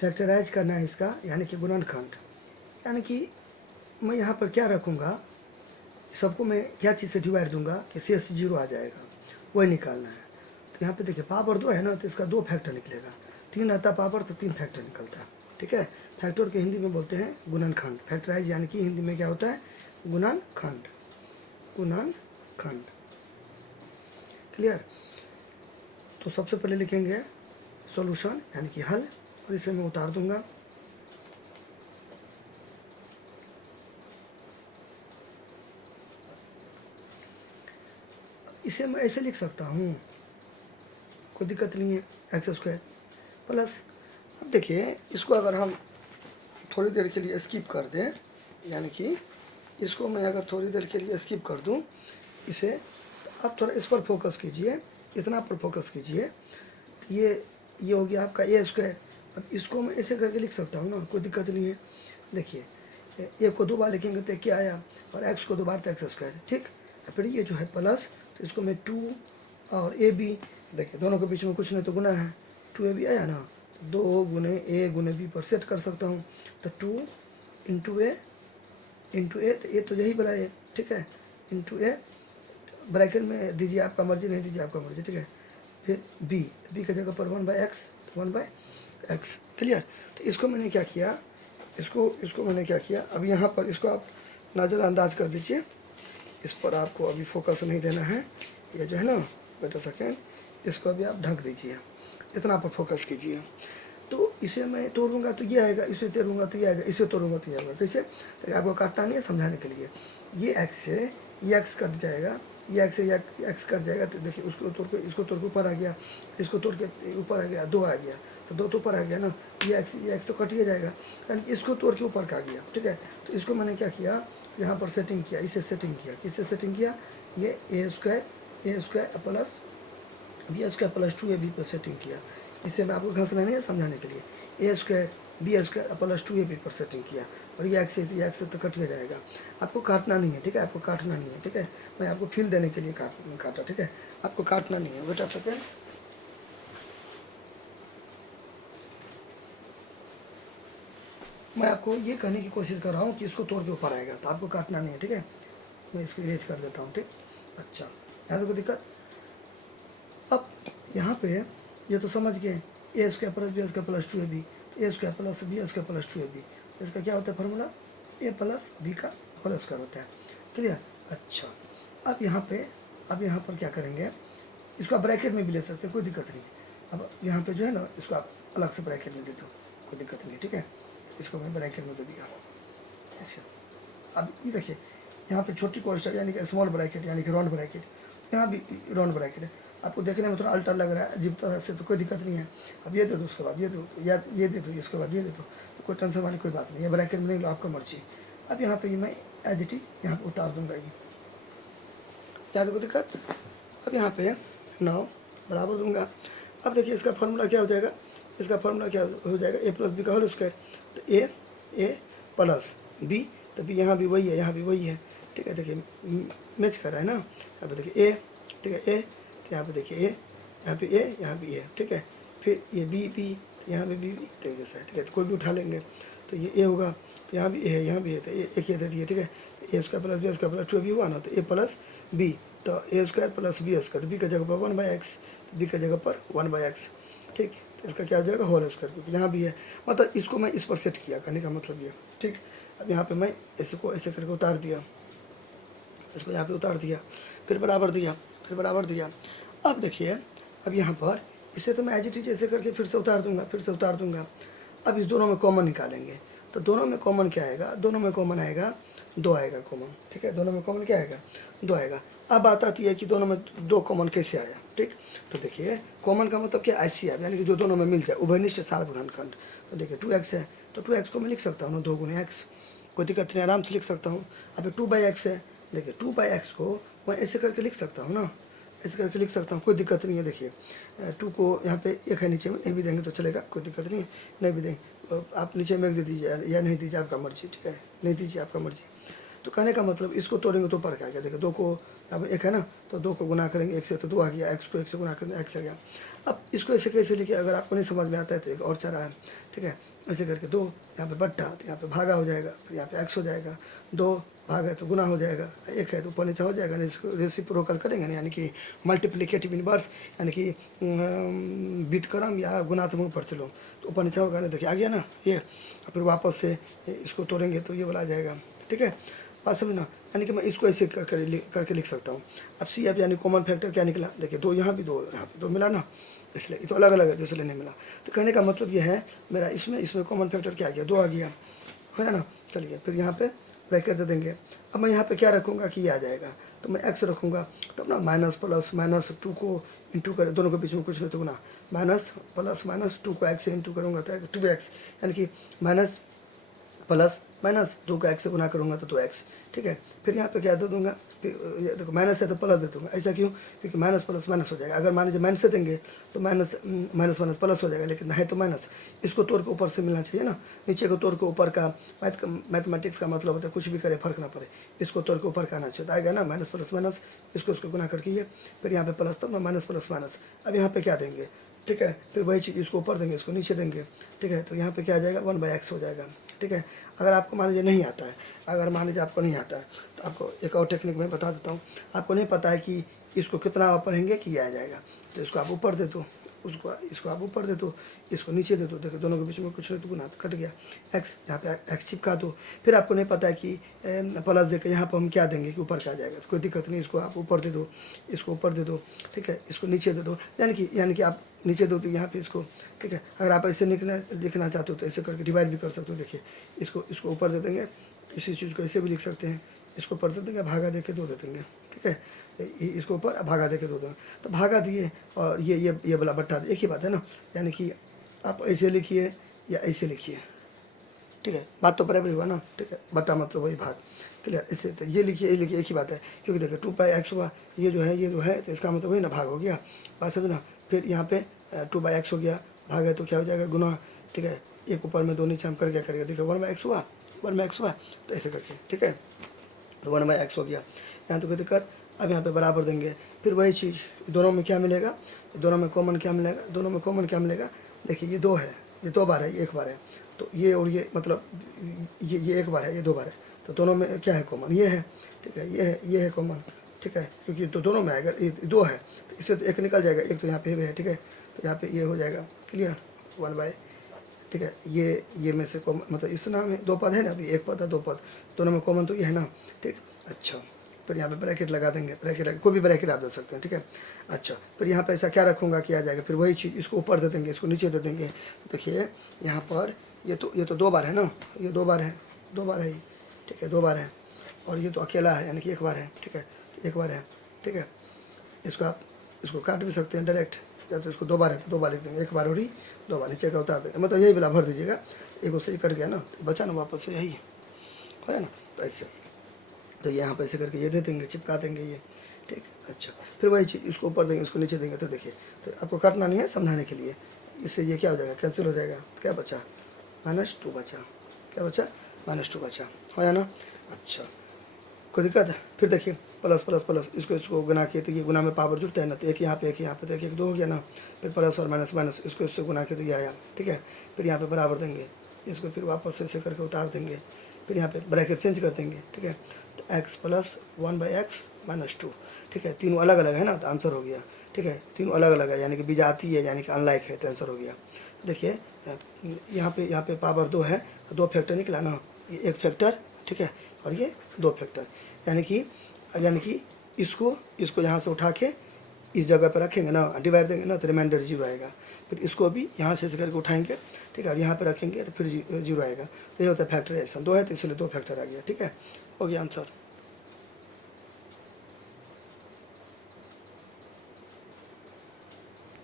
Factorise करना है इसका, यानी कि गुणनखंड। यानी कि मैं यहाँ पर क्या रखूँगा, सबको मैं क्या चीज़ से डिवाइड दूंगा कि शेष 0 आ जाएगा, वही निकालना है। तो यहाँ पे देखिए पावर 2 है ना, तो इसका 2 फैक्टर निकलेगा। 3 आता पावर तो 3 फैक्टर निकलता है, ठीक है। फैक्टर के हिंदी में बोलते हैं गुणनखंड। फैक्टराइज यानी कि हिंदी में क्या होता है, गुणनखंड। गुणनखंड क्लियर। तो सबसे पहले लिखेंगे सॉल्यूशन यानी कि हल, और इसे मैं उतार दूंगा। इसे मैं ऐसे लिख सकता हूँ, कोई दिक्कत नहीं है, एक्स स्क्वायर प्लस। अब देखिए इसको अगर हम थोड़ी देर के लिए स्किप कर दें, यानी कि इसको मैं अगर थोड़ी देर के लिए स्किप कर दूं इसे, तो आप थोड़ा इस पर फोकस कीजिए, इतना पर फोकस कीजिए। ये हो गया आपका ए स्क्वायर। अब इसको मैं ऐसे करके लिख सकता हूँ ना, कोई दिक्कत नहीं है। देखिए ए को 2 बार लिखेंगे तो क्या आया, और एक्स को 2 बार तो एक्स स्क्वायर, ठीक। फिर ये जो है प्लस, तो इसको मैं 2 और ए बी, देखिए दोनों के बीच में कुछ नहीं तो गुना है, 2ab आया ना, 2 गुने ए गुने बी पर सेट कर सकता हूँ। तो 2 इंटू ए, तो ए तो यही बना है, ठीक है, इंटू ए, ब्रैकेट में दीजिए आपका मर्जी, नहीं दीजिए आपका मर्जी, ठीक है। फिर बी की जगह पर 1/x, 1/x क्लियर। तो इसको मैंने क्या किया, इसको मैंने क्या किया, अब यहाँ पर इसको आप नज़रअंदाज कर दीजिए, इस पर आपको अभी फोकस नहीं देना है। ये जो है ना, वेट अ सेकेंड, इसको अभी आप ढक दीजिए, इतना पर फोकस कीजिए। तो इसे मैं तोड़ूंगा तो ये आएगा, इसे तोड़ूंगा तो ये आएगा, इसे तोड़ूंगा तो ये आएगा। कैसे, तो आपको काटना नहीं है, समझाने के लिए। ये एक्स से ये एक्स कट जाएगा, ये एक्स से ये एक्स कट जाएगा। तो देखिए उसको तोड़ के, इसको तोड़ के ऊपर आ गया, इसको तोड़ के ऊपर आ गया, 2 आ गया, तो 2 तो ऊपर आ गया ना, ये एक्स तो कट ही जाएगा, यानी इसको तोड़ के ऊपर का आ गया, ठीक है। तो इसको मैंने क्या किया, यहाँ पर सेटिंग किया, इसे सेटिंग किया, किससे सेटिंग किया, ये A square plus B square plus 2ab पर सेटिंग किया। इसे मैं आपको घंसना नहीं है, समझाने के लिए। A square B square plus 2ab पर सेटिंग किया, और ये एक्स तो कट जाएगा, आपको काटना नहीं है, ठीक है, आपको काटना नहीं है, ठीक है। मैं आपको फील देने के लिए काटा, ठीक है, आपको काटना नहीं है। बेटा सेकेंड, मैं आपको ये कहने की कोशिश कर रहा हूँ कि इसको तोड़ के ऊपर आएगा, तो आपको काटना नहीं है, ठीक है। मैं इसको इरेज कर देता हूँ, ठीक। अच्छा, यहाँ देखो दिक्कत। अब यहाँ पे ये तो समझ गए, A square plus B square plus 2ab, A square plus B square plus 2ab, इसका क्या होता है फॉर्मूला, ए प्लस बी का होल स्क्वायर होता है, क्लियर। अच्छा, अब यहाँ पर क्या करेंगे, इसको आप ब्रैकेट में भी ले सकते हैं, कोई दिक्कत नहीं है। अब यहाँ पे जो है ना, इसको आप अलग से ब्रैकेट में दे दो, कोई दिक्कत नहीं है, ठीक है। इसको मैं ब्रैकेट में दे दिया ऐसे। अब ये देखिए यहाँ पे छोटी कोष्टक यानी कि स्मॉल ब्रैकेट, यानी कि राउंड ब्रैकेट, यहाँ भी राउंड ब्रैकेट है। आपको देखने में थोड़ा अल्टर लग रहा है अजीब तरह से, तो कोई दिक्कत नहीं है। अब ये दे दो, उसके बाद ये दो, या ये दे दो, इसके बाद ये दे दो, तो कोई टेंशन वाली कोई बात नहीं है। ब्रैकेट में नहीं लो, आपका मर्जी। अब यहाँ पे मैं एज इट इज यहाँ पर उतार दूंगा, ये क्या देखो दिक्कत। अब यहाँ पे 9 बराबर दूंगा। अब देखिए इसका फार्मूला क्या हो जाएगा, इसका फार्मूला क्या हो जाएगा, ए प्लस बी का होल स्क्वायर। तो ए प्लस बी, तो बी यहाँ भी वही है, यहाँ भी वही है, ठीक है। देखिए मैच कर रहा है ना, यहाँ पे देखिए ए, ठीक है, ए, तो यहाँ पे देखिए ए, यहाँ पे ए, यहाँ भी ए, ठीक है। फिर ये बी, यहाँ पे बी, तो जैसा है, ठीक है। तो कोई भी उठा लेंगे, तो ये ए होगा, तो यहाँ भी ए है, यहाँ भी है, तो एक ये दे दिए, ठीक है। A square plus B square plus 2ab हुआ ना, तो ए प्लस बी, तो A square plus B square, B की जगह पर 1/x, बी की जगह पर 1/x, ठीक। इसका क्या हो जाएगा, होल स्क्वायर, क्योंकि यहाँ भी है, मतलब इसको मैं इस पर सेट किया, कहने का मतलब ये, ठीक। अब यहाँ पे मैं इसको ऐसे करके उतार दिया, इसको यहाँ पे उतार दिया, फिर बराबर दिया। अब देखिए, अब यहाँ पर इसे तो मैं एज इट इज ऐसे करके फिर से उतार दूंगा। अब इस दोनों में कॉमन निकालेंगे, तो दोनों में कॉमन क्या आएगा, दोनों में कॉमन आएगा 2 आएगा कॉमन, ठीक है। दोनों में कॉमन क्या आएगा, 2 आएगा। अब बात आती है कि दोनों में 2 कॉमन कैसे आया, ठीक। तो देखिए कॉमन का मतलब क्या, ऐसी है, यानी कि जो दोनों में मिल जाए, उभयनिष्ठ सार गुणनखंड। तो देखिए 2x है, तो 2x को मैं लिख सकता हूँ ना 2 गुने x, कोई दिक्कत नहीं, आराम से लिख सकता हूँ। अभी 2/x है, देखिए 2/x को मैं ऐसे करके लिख सकता हूँ ना, ऐसे करके लिख सकता हूँ, कोई दिक्कत नहीं है। देखिए 2 को यहाँ पे एक है नीचे में, नहीं भी देंगे तो चलेगा, कोई दिक्कत नहीं है, नहीं भी देंगे तो आप नीचे में एक दे दीजिए या नहीं दीजिए, आपका मर्जी, ठीक है, नहीं दीजिए आपका मर्जी। तो कहने का मतलब इसको तोड़ेंगे तो ऊपर क्या आ गया, देखिए 2 को, अब 1 है ना, तो 2 को गुना करेंगे 1 से, तो 2 आ गया, x को 1 से गुना करेंगे x आ गया। अब इसको ऐसे कैसे लिखे, अगर आपको नहीं समझ में आता है तो एक और चारा है, ठीक है। ऐसे करके 2, यहाँ पे बट्टा तो यहाँ पे भागा हो जाएगा, फिर यहाँ पे x हो जाएगा, 2 भाग है तो गुना हो जाएगा, 1 है तो ऊपर नीचे हो जाएगा, रेसिप्रोकल करेंगे ना, यानी कि मल्टीप्लिकेटिव इनवर्स, यानी कि व्युत्क्रम या गुणात्मक प्रतिलोम, तो ऊपर नीचे होगा ना, देखिए आ गया ना ये। फिर वापस से इसको तोड़ेंगे तो ये वाला आ जाएगा, ठीक है, बात समझना। यानी कि मैं इसको ऐसे करके लिख सकता हूँ। अब सी एफ यानी कॉमन फैक्टर क्या निकला, देखिए 2 यहाँ भी 2 यहाँ पे 2 मिला ना, इसलिए ये तो अलग अलग है इसलिए नहीं मिला। तो कहने का मतलब ये है मेरा इसमें कॉमन फैक्टर क्या आ गया, 2 आ गया, है ना। चलिए फिर यहाँ पे ब्रैकेट दे देंगे। अब मैं यहाँ पे क्या रखूँगा कि ये आ जाएगा, तो मैं x रखूँगा, तब ना माइनस प्लस माइनस 2 को इंटू कर, दोनों के बीच में कुछ नहीं तो गुना, माइनस प्लस माइनस 2 को x से इंटू करूँगा तो 2x, यानी कि माइनस प्लस माइनस 2 को x से गुना करूँगा तो 2x, ठीक है। फिर यहाँ पे क्या दे दूँगा, फिर ये देखो माइनस है तो प्लस दे दूँगा, ऐसा क्यों, क्योंकि माइनस प्लस माइनस हो जाएगा। अगर मान लीजिए माइनस से देंगे तो माइनस माइनस प्लस हो जाएगा, लेकिन है तो माइनस, इसको तोड़ के ऊपर से मिलना चाहिए ना, नीचे को तोड़ के ऊपर का। मैथमेटिक्स का मतलब होता है कुछ भी करे फर्क ना पड़े, इसको तोड़ के ऊपर का आना चाहिए, तो आएगा ना माइनस प्लस माइनस, इसको गुना करके ये, फिर यहाँ पे प्लस, तब ना माइनस प्लस माइनस। अब यहाँ पे क्या देंगे, ठीक है, फिर वही चीज़ इसको ऊपर देंगे, इसको नीचे देंगे, ठीक है, तो यहाँ पे क्या आ जाएगा 1/x हो जाएगा, ठीक है। अगर आपको मान लीजिए नहीं आता है, अगर मान लीजिए आपको नहीं आता है तो आपको एक और टेक्निक मैं बता देता हूँ। आपको नहीं पता है कि इसको कितना पढ़ेंगे कि आ जाएगा, तो इसको आप ऊपर दे दो, इसको आप ऊपर दे दो, इसको नीचे दे दो, देखो दोनों के बीच में कुछ नहीं तो गुना कट गया, x यहाँ पे x चिपका दो। फिर आपको नहीं पता है कि प्लस दे के यहाँ पर हम क्या देंगे कि ऊपर क्या जाएगा, तो कोई दिक्कत नहीं, इसको आप ऊपर दे दो, इसको ऊपर दे दो, ठीक है, इसको नीचे दे दो, यानी कि आप नीचे दो तो यहाँ पे इसको, ठीक है। अगर आप ऐसे लिखना चाहते हो तो ऐसे करके डिवाइड भी कर सकते हो, देखिए इसको ऊपर दे देंगे, इसी चीज़ को ऐसे भी लिख सकते हैं, इसको ऊपर दे देंगे, भागा दे के 2 दे देंगे, ठीक है, इसको ऊपर भागा दे के 2 देंगे, तो भागा दिए और ये वाला बट्टा, एक ही बात है ना, यानी कि आप ऐसे लिखिए या ऐसे लिखिए, ठीक है, बात तो बराबर हुआ ना, ठीक है, बट्टा मतलब वही भाग, क्लियर। इससे तो ये लिखिए एक ही बात है, क्योंकि देखिए 2/x हुआ, ये जो है तो इसका मतलब वही ना भाग हो गया, बात समझना। फिर यहाँ पे 2/x हो गया, भाग है तो क्या हो जाएगा गुना, ठीक है, एक ऊपर में 2 नीचे हम कर क्या करेगा, देखिए 1/x हुआ, 1/x हुआ, तो ऐसे करके, ठीक है, तो 1/x हो गया, यहाँ तो कोई दिक्कत। अब यहाँ पे बराबर देंगे, फिर वही चीज़ दोनों में क्या मिलेगा, दोनों में कॉमन क्या मिलेगा, देखिए ये 2 है, ये 2 बार है, ये 1 बार है, तो ये और ये मतलब ये 1 बार है, ये 2 बार है, तो दोनों में क्या है कॉमन, ये है, ठीक है, ये है कॉमन, ठीक है, क्योंकि तो दोनों में आएगा, ये 2 है तो इससे तो 1 निकल जाएगा, एक तो यहाँ पे है, ठीक है, तो यहाँ पे ये हो जाएगा, क्लियर, 1/, ठीक है। ये में से कॉमन मतलब इस नाम में 2 पद है ना, अभी 1 पद है 2 पद, दोनों में कॉमन तो ये है ना, ठीक। अच्छा, फिर यहाँ पे ब्रैकेट लगा देंगे, कोई भी ब्रैकेट आप दे सकते हैं, ठीक है। अच्छा, फिर यहाँ पे ऐसा क्या रखूँगा कि आ जाएगा, फिर वही चीज़ इसको ऊपर दे देंगे, इसको नीचे दे देंगे, देखिए यहाँ पर ये तो 2 बार है ना, ये 2 बार है, 2 बार है, ठीक है, 2 बार है, और ये तो अकेला है यानी कि 1 बार है, ठीक है, 1 बार है, ठीक है। इसको काट भी सकते हैं डायरेक्ट, या तो इसको 2 बार है तो 2 बार लिख देंगे, 1 बार और 2 बार नीचे का उतार देंगे, मतलब यही वाला भर दीजिएगा, एक सही कर गया ना, बचा ना वापस से, यही है ना, तो ऐसे, तो यहाँ पर ऐसे करके ये दे देंगे, चिपका देंगे ये, ठीक। अच्छा, फिर वही चीज़ इसको ऊपर देंगे, इसको नीचे देंगे, तो देखिए, तो आपको काटना नहीं है, समझाने के लिए, इससे ये क्या हो जाएगा, कैंसिल हो जाएगा, क्या बचा, -2 बचा, क्या बचा, -2 बचा, हो ना। अच्छा, कोई दिक्कत है, फिर देखिए प्लस प्लस प्लस, इसको गुना किए तो ये गुना में पावर जुड़ता है ना, तो एक यहाँ पे तो एक 2 हो गया ना, फिर प्लस और माइनस माइनस, इसको गुना किए तो ये आया, ठीक है। फिर यहाँ पे बराबर देंगे, इसको फिर वापस से ऐसे करके उतार देंगे, फिर यहाँ पे ब्रैकेट चेंज कर देंगे, ठीक है, तो x प्लस 1/x -2, ठीक है, तीनों अलग अलग है ना, तो आंसर हो गया, ठीक है, तीनों अलग अलग है, यानी कि विजाती है, यानी कि अनलाइक है, तो आंसर हो गया। देखिए यहाँ पे पावर 2 है, 2 फैक्टर निकला ना, ये 1 फैक्टर, ठीक है, और ये 2 फैक्टर, यानी कि इसको यहाँ से उठा के इस जगह पर रखेंगे ना, डिवाइड देंगे ना, तो रिमाइंडर 0 आएगा। फिर इसको भी यहाँ से करके उठाएंगे, ठीक है, और यहाँ पे रखेंगे तो फिर 0 आएगा। तो ये होता है फैक्टराइजेशन, 2 है तो इसलिए 2 फैक्टर आ गया, ठीक है, हो गया आंसर।